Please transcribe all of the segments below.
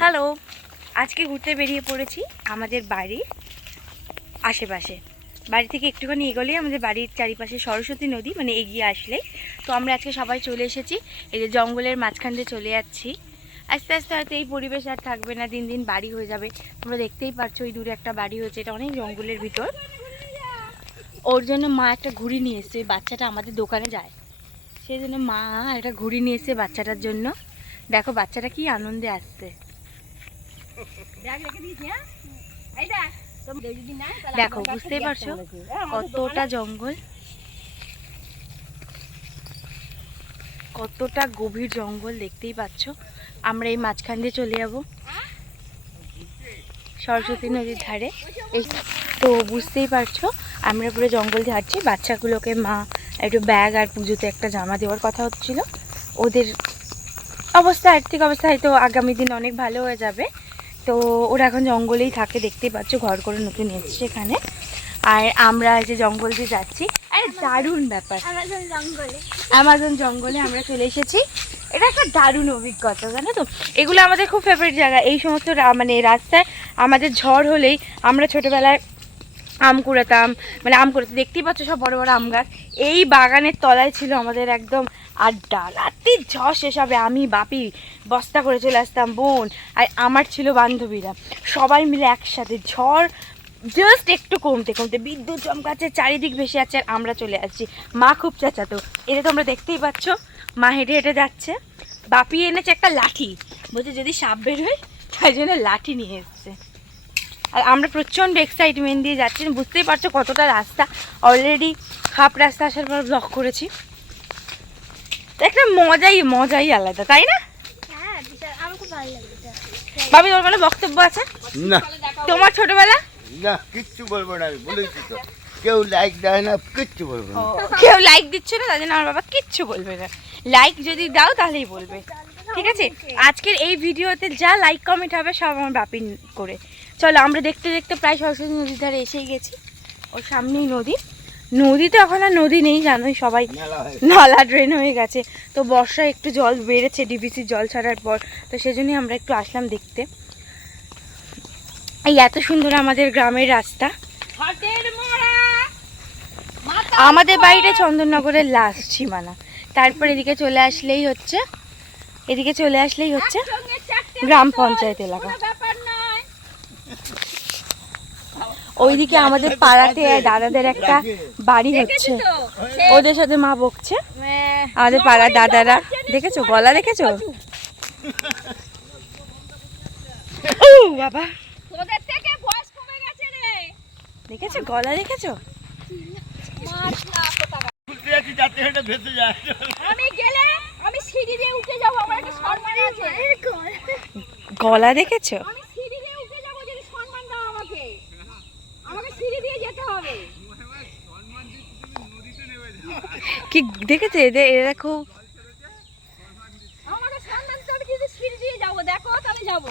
Hello, আজকে ঘুরতে বেরিয়ে পড়েছি আমাদের বাড়ির আশেপাশে। বাড়ি থেকে একটুখানি এগোলেই আমাদের বাড়ির চারিপাশে সরস্বতী নদী মানে এগিয়ে আসলেই। তো আমরা আজকে সবাই চলে এসেছি, এই যে জঙ্গলের মাঝখান দিয়ে চলে যাচ্ছি। আস্তে আস্তে হয়তো এই পরিবেশ আর থাকবে না, দিন দিন বাড়ি হয়ে যাবে। তোমরা দেখতেই পাচ্ছ ওই দূরে একটা বাড়ি হয়েছে, এটা অনেক জঙ্গলের ভিতর। ওর জন্য মা একটা ঘুড়ি নিয়ে এসছে বাচ্চাটা আমাদের দোকানে যায়। সেই জন্য মা একটা ঘুড়ি নিয়ে এসছে বাচ্চাটার জন্য। দেখো বাচ্চাটা কি আনন্দে আসছে। দেখো বুঝতেই পারছ কতটা জঙ্গল কতটা গভীর জঙ্গল দেখতেই পাচ্ছ। আমরা এই মাঝখান দিয়ে চলে যাব। সরস্বতী নদীর ধারে। এই তো বুঝতেই পারছ আমরা পুরো জঙ্গল ঝাড়ছি বাচ্চাগুলোকে মা একটু ব্যাগ আর পুজোতে একটা জামা দেওয়ার কথা হচ্ছিল। ওদের অবস্থা আর্থিক অবস্থা হয়তো আগামী দিন অনেক ভালো হয়ে যাবে। তো ওরা এখন জঙ্গলেই থাকে দেখতেই পাচ্ছ ঘর করে নতুন এসছে এখানে। আর আমরা যে জঙ্গল দিয়ে যাচ্ছি। আরে দারুণ ব্যাপার। অ্যামাজন জঙ্গলে। আমরা চলে এসেছি। এটা একটা দারুণ অভিজ্ঞতা জানো তো? এগুলো আমাদের খুব ফেভারিট জায়গা। এই সমস্ত মানে রাস্তায় আমাদের ঝড় হলেই আমরা ছোটোবেলায় আম কুড়াতাম মানে আম কুড়াতে। দেখতেই পাচ্ছ সব বড় বড় আম গাছ। এই বাগানের তলায় ছিল আমাদের একদম আড্ডা। ঝড় শেষ হবে আমি, বাপি বস্তা করে চলে আসতাম, বোন আর আমার ছিল বান্ধবীরা। সবাই মিলে একসাথে ঝড় জাস্ট একটু কমতে কমতে। বিদ্যুৎ চমকাচ্ছে, চারিদিক ভেসে আছে আর আমরা চলে আসছি। মা খুব চেঁচাতো। এটা তোমরা দেখতেই পাচ্ছ, মা হেঁটে হেঁটে যাচ্ছে। বাপি এনেছে একটা লাঠি। বলছে, যদি সাপ বেরোয় তাই জন্য লাঠি নিয়ে এসছে। আর আমরা প্রচণ্ড এক্সাইটমেন্ট দিয়ে যাচ্ছি। বুঝতেই পারছ কতটা রাস্তা। অলরেডি হাফ রাস্তা আসার পর ব্লক করেছি। একটা মজাই মজাই আলাদা তাই না? হ্যাঁ ভাবি তোমার কোনো বক্তব্য আছে? না। তোমার ছোটবেলা? না কিচ্ছু বলব না আমি বলেছি তো। কেউ লাইক দেয় না কিচ্ছু বলব না। কেউ লাইক দিচ্ছে না তার জন্য আমার বাবা কিচ্ছু বলবে না। লাইক যদি দাও তাহলেই বলবে। ঠিক আছে? আজকের এই ভিডিওতে যা লাইক কমেন্ট হবে সব আমার বাপি করে। চলো আমরা দেখতে দেখতে প্রায় সরস্বতী নদীর ধারে এসেই গেছি। ওর সামনেই নদী। নদী তো এখন আর নদী নেই জানোই সবাই। হয় নালা ড্রেন হয়ে গেছে। তো বর্ষায় একটু জল বেড়েছে ডিবিসির জল ছাড়ার পর। তো সেজন্যই আমরা একটু আসলাম দেখতে। এই এত সুন্দর আমাদের গ্রামের রাস্তা। আমাদের বাড়িটা চন্দননগরের লাস্ট সীমানা। তারপর এদিকে চলে আসলেই হচ্ছে এদিকে চলে আসলেই হচ্ছে গ্রাম পঞ্চায়েত এলাকা। ওইদিকে আমাদের পাড়াতে দাদাদের একটা বাড়ি হচ্ছে। ওদের সাথে মা বকছে। আমাদের পাড়ার দাদারা। দেখেছ? গলা দেখেছ? বাবা। তোদের থেকে বয়স কমে গেছে রে। দেখেছ? গলা দেখেছ? গেলে আমি সিঁড়ি দিয়ে উঠে যাব আমার একটা সম্মান আছে গলা দেখেছ আমি সিঁড়ি দিয়ে উঠে যাব যদি সম্মান দাও আমাকে আমাকে সিঁড়ি দিয়ে যেতে হবে কি দেখেছে? এদের এরা খুব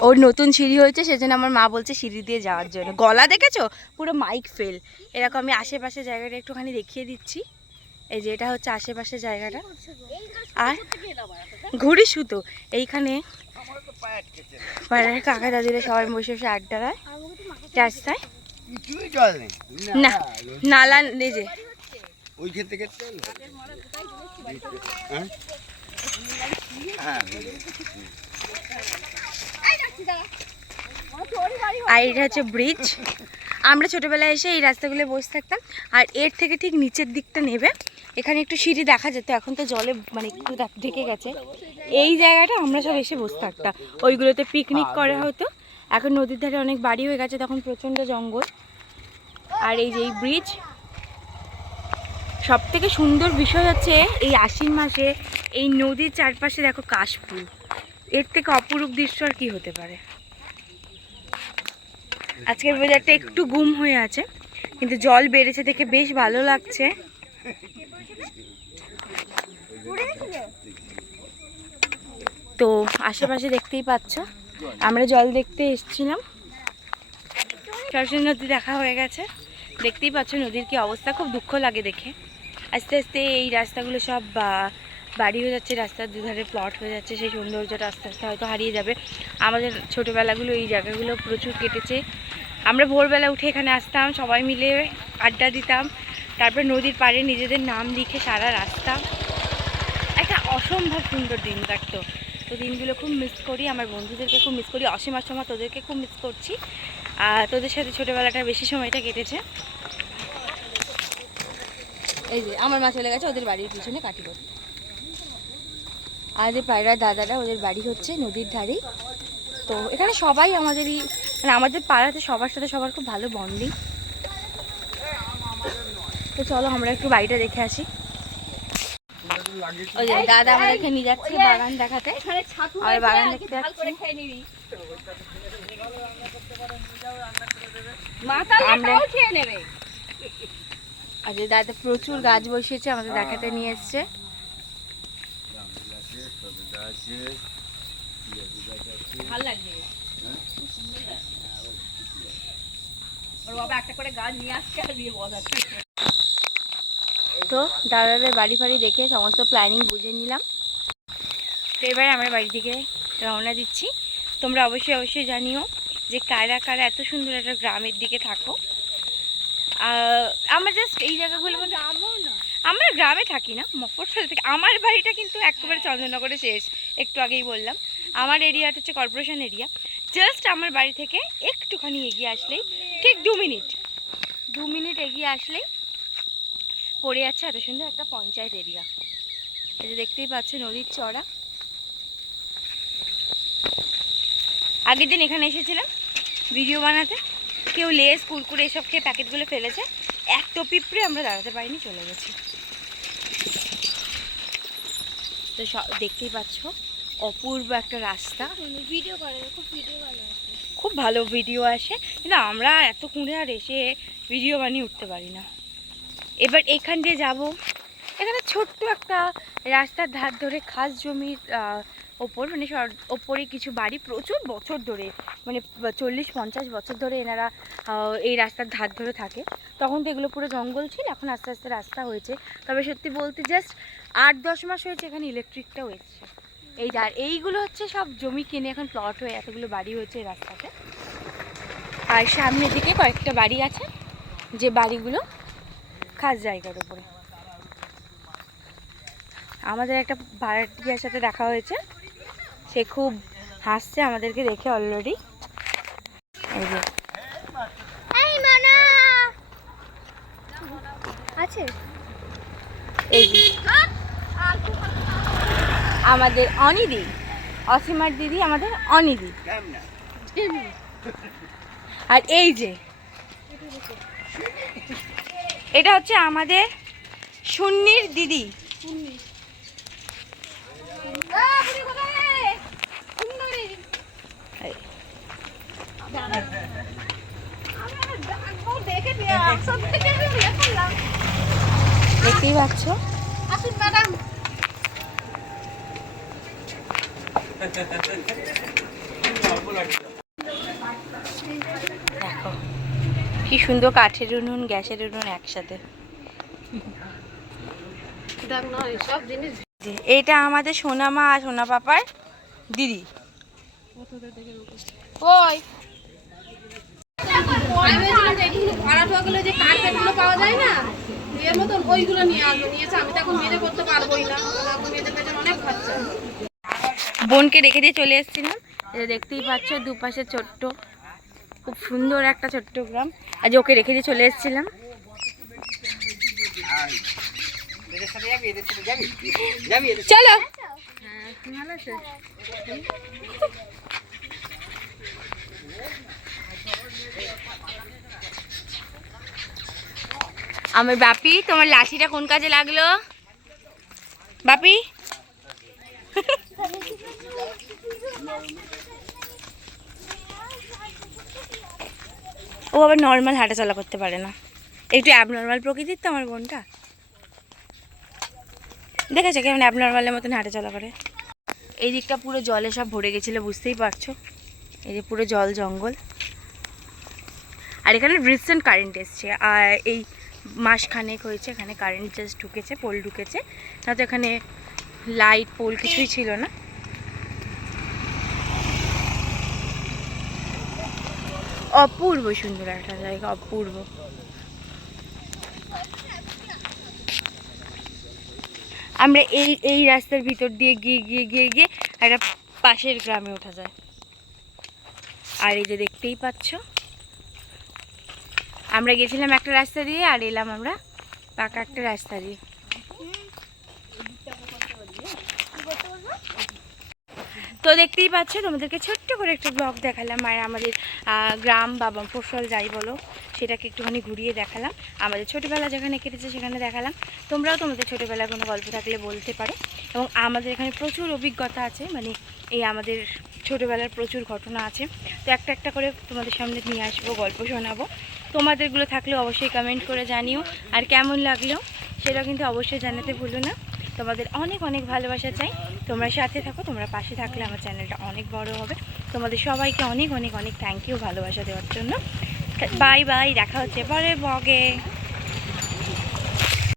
ওর নতুন সিঁড়ি হয়েছে সেজন্য আমার মা বলছে সিঁড়ি দিয়ে যাওয়ার জন্য। গলা দেখেছ? পুরো মাইক ফেল এরকম আমি আশেপাশে জায়গাটা একটুখানি দেখিয়ে দিচ্ছি। এই যে এটা হচ্ছে আশেপাশে জায়গাটা। আর ঘুড়ি সুতো। এইখানে পাড়ার কাকা দাদিরা সবাই বসে বসে আড্ডা দেয়। রাস্তায়? কিছুই জল নেই না নালা এই যে থেকে তেল হ্যাঁ? আর এটা হচ্ছে ব্রিজ আমরা ছোটোবেলায় এসে এই রাস্তাগুলো বসে থাকতাম আর এর থেকে ঠিক নিচের দিকটা নেবে। এখানে একটু সিঁড়ি দেখা যেত এখন তো জলে মানে একটু ঢেকে গেছে। এই জায়গাটা আমরা সব এসে বসে থাকতাম। ওইগুলোতে পিকনিক করা হতো। এখন নদীর ধারে অনেক বাড়ি হয়ে গেছে তখন প্রচণ্ড জঙ্গল। আর এই যে এই ব্রিজ সব থেকে সুন্দর বিষয় হচ্ছে এই আশ্বিন মাসে এই নদীর চারপাশে দেখো কাশফুল। এর থেকে অপরূপ দৃশ্য আর কি হতে পারে? আজকের ওয়েদারটা একটু গুম হয়ে আছে, কিন্তু জল বেড়েছে দেখে বেশ ভালো লাগছে। তো আশেপাশে দেখতেই পাচ্ছ, আমরা জল দেখতে এসেছিলাম। সরস্বতী নদী দেখা হয়ে গেছে। দেখতেই পাচ্ছ নদীর কি অবস্থা, খুব দুঃখ লাগে দেখে। আস্তে আস্তে এই রাস্তাগুলো সব বাড়ি হয়ে যাচ্ছে, রাস্তার দুধারে প্লট হয়ে যাচ্ছে, সেই সৌন্দর্যটা আস্তে আস্তে হয়তো হারিয়ে যাবে। আমাদের ছোটোবেলাগুলো, এই জায়গাগুলো প্রচুর কেটেছে। আমরা ভোরবেলা উঠে এখানে আসতাম, সবাই মিলে আড্ডা দিতাম। তারপর নদীর পাড়ে নিজেদের নাম লিখে সারা রাস্তা। একটা অসম্ভব সুন্দর দিন কাটতো। তো দিনগুলো খুব মিস করি, আমার বন্ধুদেরকে খুব মিস করি, অসীম আর সময় তোদেরকে খুব মিস করছি। আর তোদের সাথে ছোটোবেলাটা বেশি সময়টা কেটেছে। এই যে আমার মা চলে গেছে ওদের বাড়ির পিছনে কাটি করতে আর যে পায়রা দাদারা ওদের বাড়ি হচ্ছে নদীর ধারেই তো এখানে সবাই আমাদেরই মানে আমাদের পাড়াতে সবার সাথে সবার খুব ভালো বন্ডিং। তো চলো আমরা একটু বাড়িটা দেখে আসি। ওই যে দাদা আমাদেরকে নিয়ে যাচ্ছে বাগান দেখাতে। আর বাগান দেখতে আমরা- আর যে দাদা প্রচুর গাছ বসিয়েছে, আমাদের দেখাতে নিয়ে এসছে। ভালো লাগবে বাবা একটা করে গাছ নিয়ে আসছে বসাচ্ছে তো দাদাদের বাড়ি ফাড়ি দেখে সমস্ত প্ল্যানিং বুঝে নিলাম। তো এবার আমরা বাড়ি থেকে রওনা দিচ্ছি। তোমরা অবশ্যই অবশ্যই জানিও যে কারা কারা এত সুন্দর একটা গ্রামের দিকে থাকো। আমরা জাস্ট এই জায়গাগুলো মানে আমরা গ্রামে থাকি না মফস্বল থেকে। আমার বাড়িটা কিন্তু একেবারে চন্দননগরে শেষ একটু আগেই বললাম। আমার এরিয়াটা হচ্ছে কর্পোরেশন এরিয়া জাস্ট আমার বাড়ি থেকে একটুখানি এগিয়ে আসলেই ঠিক দু মিনিট। দু মিনিট এগিয়ে আসলেই পড়ে যাচ্ছে এত সুন্দর একটা পঞ্চায়েত এরিয়া এই যে দেখতেই পাচ্ছ নদীর চড়া। আগের দিন এখানে এসেছিলাম ভিডিও বানাতে। কেউ লেস কুরকুরে এসব খেয়ে প্যাকেটগুলো ফেলেছে। এক এত পিঁপড়ে আমরা দাঁড়াতে পারিনি চলে গেছি। তো সব দেখতেই পাচ্ছ অপূর্ব একটা রাস্তা। ভিডিও করে খুব ভিডিও ভালো খুব ভালো ভিডিও আসে। কিন্তু আমরা এত কুঁড়ে আর এসে ভিডিও বানিয়ে উঠতে পারি না। এবার এখান দিয়ে যাব। এখানে ছোট্ট একটা রাস্তার ধার ধরে খাস জমির ওপর মানে ওপরে কিছু বাড়ি প্রচুর বছর ধরে মানে চল্লিশ, পঞ্চাশ বছর ধরে এনারা এই রাস্তার ধার ধরে থাকে। তখন তো এগুলো পুরো জঙ্গল ছিল, এখন আস্তে আস্তে রাস্তা হয়েছে। তবে সত্যি বলতে জাস্ট আট, দশ মাস হয়েছে এখানে ইলেকট্রিকটাও এসছে এই যে, আর এইগুলো হচ্ছে সব জমি কিনে এখন প্লট হয়ে এতগুলো বাড়ি হয়েছে এই রাস্তাতে। আর সামনের দিকে কয়েকটা বাড়ি আছে, যে বাড়িগুলো খাস জায়গার উপরে। আমাদের একটা ভাড়াটিয়ার সাথে দেখা হয়েছে। সে খুব হাসছে আমাদেরকে দেখে অলরেডি এই যে। আছে। এই আমাদের অনিদি অসীমার দিদি আমাদের অনিদি আর এই যে। এটা হচ্ছে আমাদের সুন্নির দিদি এই, দেখো, কি সুন্দর কাঠের উনুন, গ্যাসের উনুন একসাথে। এইটা আমাদের সোনা মা আর সোনা পাপার দিদি। ওই। আমি ভেবেছিলাম যে এইগুলো ভাড়া ঢোয়া যে কার্পেটগুলো পাওয়া যায় না? এর মতন ওইগুলো নিয়ে আসব নিয়েছে আমি তো এখন মেজে করতে পারবোই না। এখন মেজে মেজে অনেক খরচা। বোনকে রেখে দিয়ে চলে এসেছিলাম এটা দেখতেই পাচ্ছ দুপাশে ছোট্ট খুব সুন্দর একটা ছোট্ট গ্রাম। আজ ওকে রেখে দিয়ে চলে এসেছিলাম। চলো। আমার বাপি, তোমার লাঠিটা কোন কাজে লাগল? বাপি? ও আবার নর্মাল হাঁটাচলা করতে পারে না। একটু অ্যাবনর্মাল প্রকৃতির তো আমার বোনটা। দেখেছ কেমন অ্যাবনর্মালের মতন হাঁটাচলা করে? এই দিকটা পুরো জলে সব ভরে গেছিল, বুঝতেই পারছ? এই যে পুরো জল জঙ্গল। আর এখানে রিসেন্ট কারেন্ট এসছে, আর এই মাসখানেক হয়েছে, এখানে কারেন্ট জাস্ট ঢুকেছে পোল ঢুকেছে। না তো এখানে লাইট পোল কিছুই ছিল না। অপূর্ব সুন্দর একটা জায়গা, অপূর্ব। আমরা এই এই রাস্তার ভিতর দিয়ে গিয়ে গিয়ে গিয়ে গিয়ে একটা পাশের গ্রামে ওঠা যায়। আর এই যে দেখতেই পাচ্ছ আমরা গেছিলাম একটা রাস্তা দিয়ে আর এলাম আমরা পাকা একটা রাস্তা দিয়ে তো দেখতেই পাচ্ছ, তোমাদেরকে ছোট্ট করে একটা ব্লগ দেখালাম আর আমাদের গ্রাম বা মফস্বল যাই বলো, সেটাকে একটুখানি ঘুরিয়ে দেখালাম। আমাদের ছোটোবেলা যেখানে কেটেছে সেখানে দেখালাম। তোমরাও তোমাদের ছোটোবেলার কোনো গল্প থাকলে বলতে পারো। এবং আমাদের এখানে প্রচুর অভিজ্ঞতা আছে মানে এই আমাদের ছোটোবেলার প্রচুর ঘটনা আছে। তো একটা একটা করে তোমাদের সামনে নিয়ে আসব, গল্প শোনাবো। তোমাদেরগুলো থাকলে অবশ্যই কমেন্ট করে জানিও। আর কেমন লাগল সেটা কিন্তু অবশ্যই জানাতে ভুলো না। তোমাদের অনেক অনেক ভালোবাসা চাই। তোমরা সাথে থাকো, তোমরা পাশে থাকলে আমার চ্যানেলটা অনেক বড় হবে। তোমাদের সবাইকে অনেক অনেক অনেক থ্যাংক ইউ ভালোবাসা দেওয়ার জন্য। বাই বাই দেখা হচ্ছে পরে ব্লগে